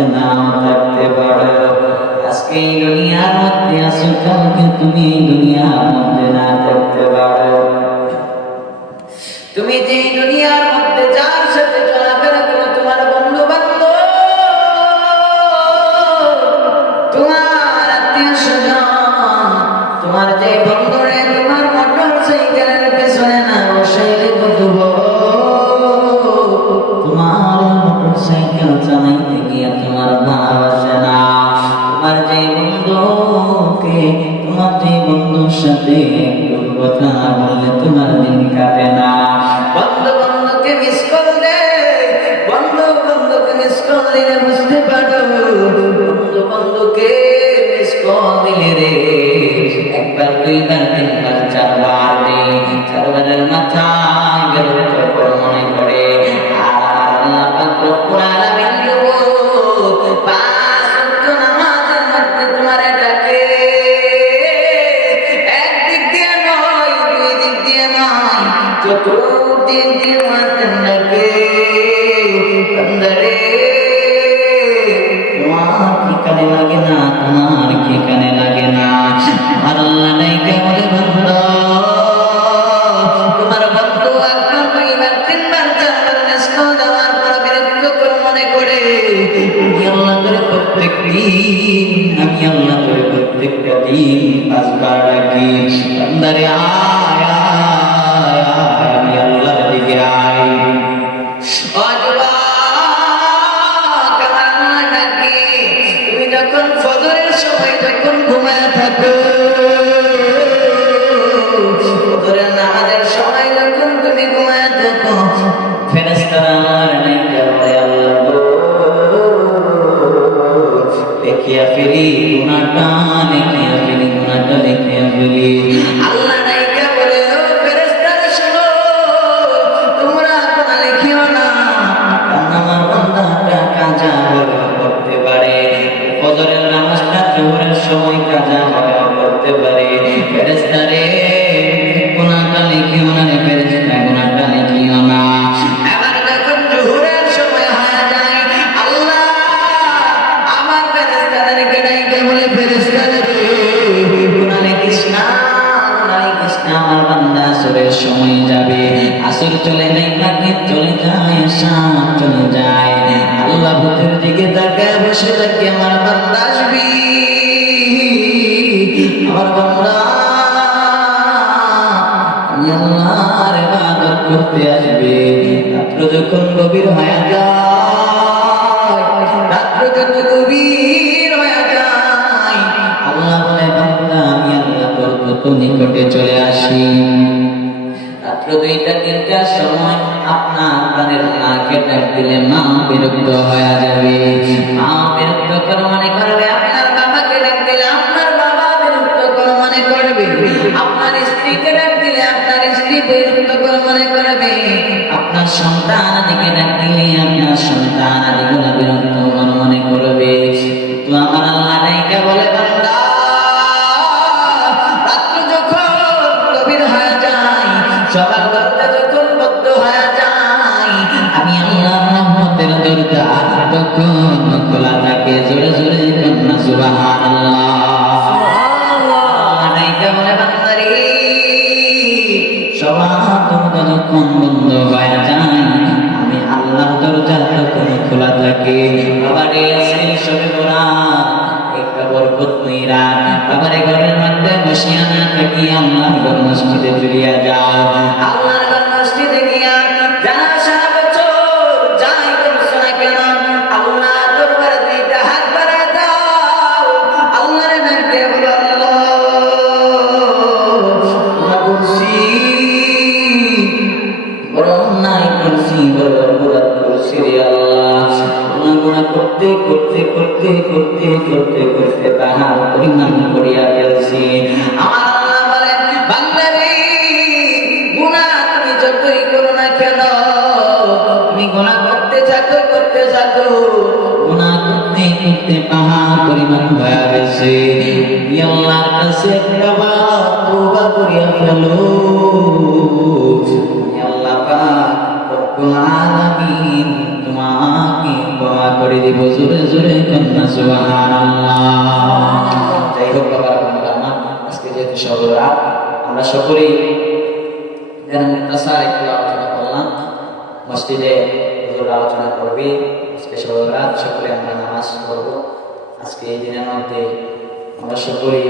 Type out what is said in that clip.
মধ্যে নাও থাকতে পারো। আজকে এই দুনিয়ার মধ্যে আছো, কালকে তুমি এই দুনিয়ার মধ্যে না থাকতে পারো। তুমি যে দুনিয়ার মধ্যে যার সাথে চলাফেরা করো, তোমার বন্ধু বান্ধব, তোমার আত্মীয় স্বজন, তোমার যে বন্ধুরে তোমার মোটর সাইকেলের পেছনে না বসাইলে কত তোমার মোটর সাইকেল চালাইতে গিয়ে তোমার ভালোবাসে না। তোমার যে বন্ধুকে, তোমার যে বন্ধুর সাথে একটু কথা বললে তোমার দিন কাটে না। বন্ধু বন্ধুকে মিস করলে, বন্ধু বন্ধুকে মিস করলে বুঝতে পারো, বন্ধু বন্ধুকে মিস করলে রে একবার দুইবার তিনবার চারবার নেই, চারবারের মাথায় বিরক্ত করে মনে করে। আর আল্লাহ পাক রব্বুল আলামিন পাঁচ ওয়াক্ত নামাজের মধ্যে তোমারে ডাকে, একদিক দিয়ে নয়, দুই দিক দিয়ে নয়, চতুর্দিক দিয়ে মাতেন ডাকে। বান্দারে তোমার কি কানে লাগে না, তোমার কি কানে লাগে না? আর আল্লাহ ডাইকা বলে বান্দা, তোমার বন্ধু একবার দুইবার তিনবার চারবার মিস কল দেওয়ার পর বিরক্ত করে মনে করে আমি আল্লাহ করে প্রত্যেক দিন, আমি আল্লাহ করে প্রত্যেকটা দিন পাঁচবার ডাকি, বান্দারে আয় আয় আয়, আমি আল্লাহর দিকে আয়। তুমি যখন ফজরের সময় যখন ঘুমায় থাকো, ফজরের নামাজের সময় যখন তুমি ঘুমায় থাকো, ফেরেশতারা আমার নাইকা বলে আল্লাহ গো দেখিয়া ফেলি গুনাহটা, দেখিয়া ফেলি গুনাহটা, দেখিয়া ফেলি। আল্লাহ নাইকা বলে ও ফেরেশতারা শোনো, তোমরা গুনাহ লিখিও না, কারণ আমার বান্দাটা কাজা হয়ে করতে পারে, ফজরের নামাজটা জোহরের সময় কাজা হয়ে করতে পারে। ফেরেশতারে গুনাহটা লিখিও না রে ফেরেশতা, গুনাহটা লিখিও না। এবার যখন জোহরের সময় হয়ে যায়, আল্লাহ আমার ফেরেশতাদেরকে ডাইকে বলে ফেরেশতারে গুনাহ লিখিস না, গুনাহ লিখিস না, আমার বান্দা আসরের সময় যাবে, আসর চলে যায়, মাগরিব চলে যায়, শাম চলে যায়, আল্লাহ ভূতের দিকে তাকায় বসে থাকে, আমার বান্দা আসবি, আমার বান্দা আমি আল্লাহর ইবাদত করতে আসবে। রাত্র যখন গভীর হয়ে যায়, রাত্র যত গভীর হয়ে যায়, আল্লাহ বলে বান্দা আমি আল্লাহ তোর কত নিকটে চলে আসি। রাত্র 2টা 3টার সময় আপনার প্রাণের মাকে ডাক দিলে মা বিরক্ত হয়ে যাবে, মা বিরক্ত করে মনে করবে। আপনার বাবাকে ডাক দিলে আপনার বাবা বিরক্ত করে মনে করবে, আপনার স্ত্রীকে ডাক দিলে আপনার স্ত্রী বিরক্ত করে মনে করবে, আপনার সন্তান আদিকে ডাক দিলে আপনার সন্তান আদিগুলো বিরক্ত মনে করবে। তো আমার আল্লাহ ডাইকা বলে বান্দা রাত্র যখন গভীর হয়ে যায়, সবার দরজা যখন বন্ধ হয়ে যায়, আমি আল্লাহর রহমতের দরজা তখন খোলা থাকে। জোরে জোরে কন্যা সুবহানাল্লাহ। আল্লাহ বলে বান্দারে সবার দরজা যখন বন্ধ হয়ে যায়, আমি আল্লাহর দরজা তখন খোলা থাকে। বাবারে আজকে সবে বরাত, একটা বরকতময় রাত, বাবারে ঘরের মধ্যে বসিয়া না থাকি আল্লাহর ঘর মসজিদে ফিরিয়া যাও। আল্লাহর ঘর মসজিদে গিয়া যারা সারা বছর যাই করছো না কেন, আল্লাহ দরবারে 2টা হাত বাড়ায় দাও, আল্লাহরে ডাক দিয়ে বলো আল্লাহ করছি, বড় অন্যায় করছি, বড় অপরাধ করছি রে আল্লাহ। গুনাহ করতে করতে করতে করতে করতে করতে তাহার পরিমাণ করিয়া ফেলছি। আমার আল্লাহ বলেন বান্দারে গুনাহ তুমি যতই করো না কেন, তুমি গুনাহ করতে থাকো গুনাহ করতে করতে পাহাড় পরিমাণ হয়ে গেছে। আল্লাহর কাছে একটা বার তওবা করিয়া ফেলো, আল্লাহ পাক রব্বুল আলামিন তোমাকে ক্ষমা করে দিব। জোরে জোরে সবে রাত আমরা সকলেই যেন মুক্তাসার একটু আলোচনা করলাম, মসজিদে হুজুর আলোচনা করবে, আজকে সবে রাত সকলে আমরা নামাজ পড়ব। আজকে এই দিনের মধ্যে আমরা সকলেই